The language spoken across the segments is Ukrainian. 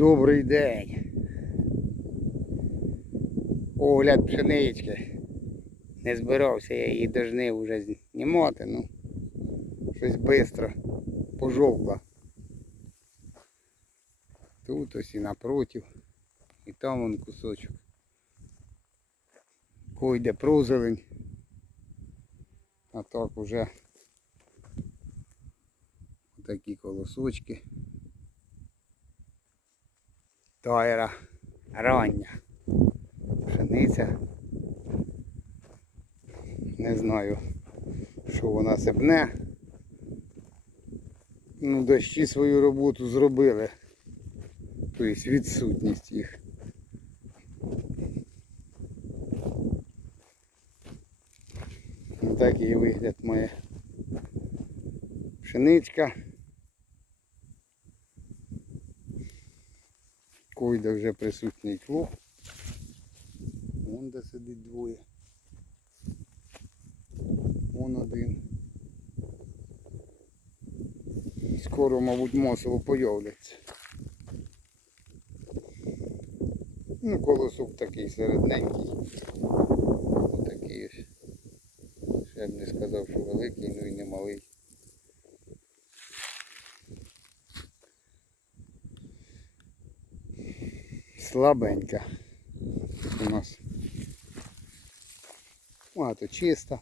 Добрий день. Огляд пшенички. Не збирався я її до жнив вже знімати, ну щось швидко пожовкла. Тут ось і напротив, і там вон кусочок. Койде прозелень. А так уже такі колосочки. Тайра рання. Пшениця. Не знаю, що вона сипне. Ну, дощі свою роботу зробили. Тобто відсутність їх. Такий вигляд має пшеничка. Койда вже присутній клуб. Вон де сидить двоє. Вон один. Скоро, мабуть, масло появляться. Ну, колосок такий середненький. Отакий ось. Ще б не сказав, що великий, ну і не малий. Слабенька у нас. А, то чисто.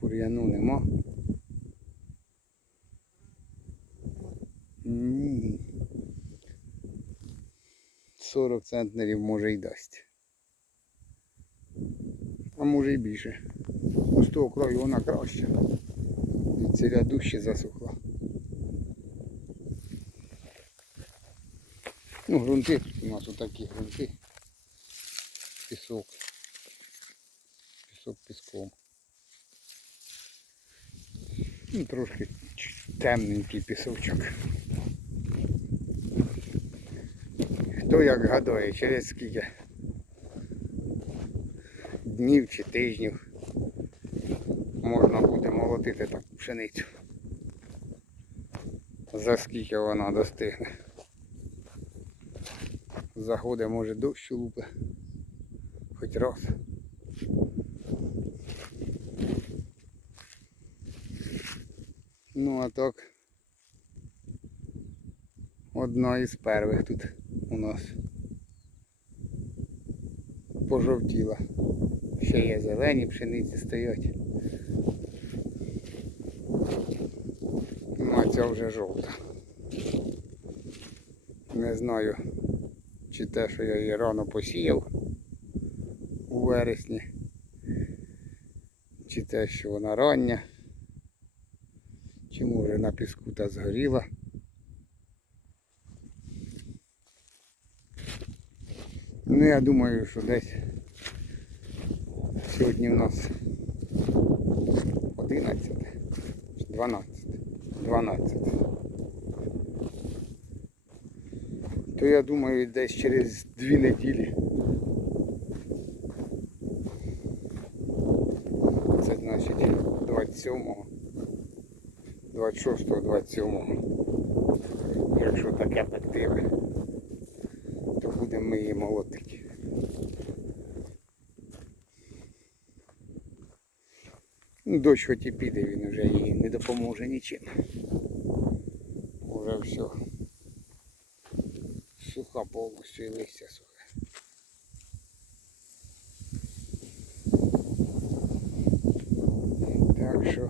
Бур'яну нема. М. 40 центнерів може й дасть. А може й більше. Ну, з того краю вона краща. Від ця дужче засохла. Ну, грунти у нас отакі грунти. Пісок. Пісок піском. Ну, трошки темненький пісочок. Хто як гадає, через скільки днів чи тижнів можна буде молотити таку пшеницю. За скільки вона достигне. Заходить може дощ лупи. Хоч раз. Ну а так. Одна із перших тут у нас пожовтіла. Ще є зелені пшениці стоять. Ну а ця вже жовта. Не знаю, чи те, що я її рано посіяв у вересні, чи те, що вона рання, чи може на піску та згоріла. Ну я думаю, що десь сьогодні у нас 11, 12, 12. То я думаю десь через дві неділі. Це значить 27-го, 26-го, 27-го. Якщо таке пективе, то будемо її молотити. Ну, Дощ хоч і піде, він вже їй не допоможе нічим. Уже все. Суха повністю і листя сухе. Так що,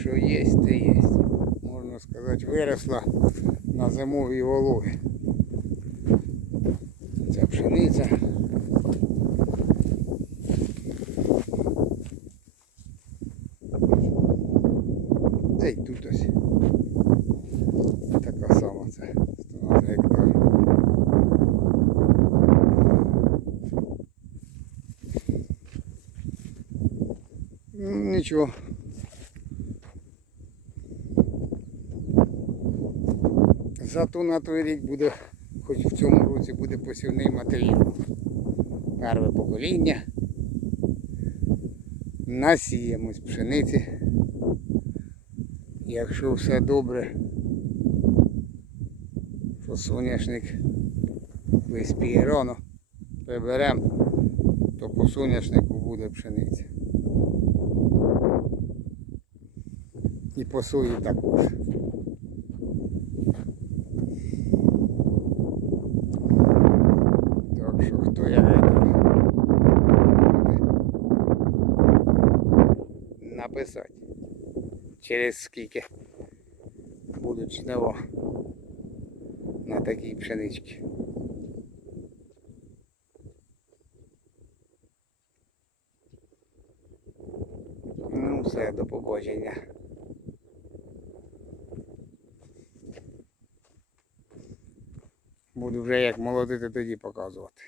що є, те є. Можна сказати, виросла на зимовій вологи. Ця пшениця. Та й тут ось. Така сама це 112 гектар. Ну, Нічого. Зато на той рік буде, хоч в цьому році буде посівний матеріал. Перше покоління. Насіємось пшениці. Якщо все добре, що соняшник виспіє рано. Приберемо, то по соняшнику буде пшениця. І по сої також. Так що хто я написати. Через скільки будуть жнива на такій пшеничці. Ну, все, до побачення. Буду вже як молодити тоді показувати.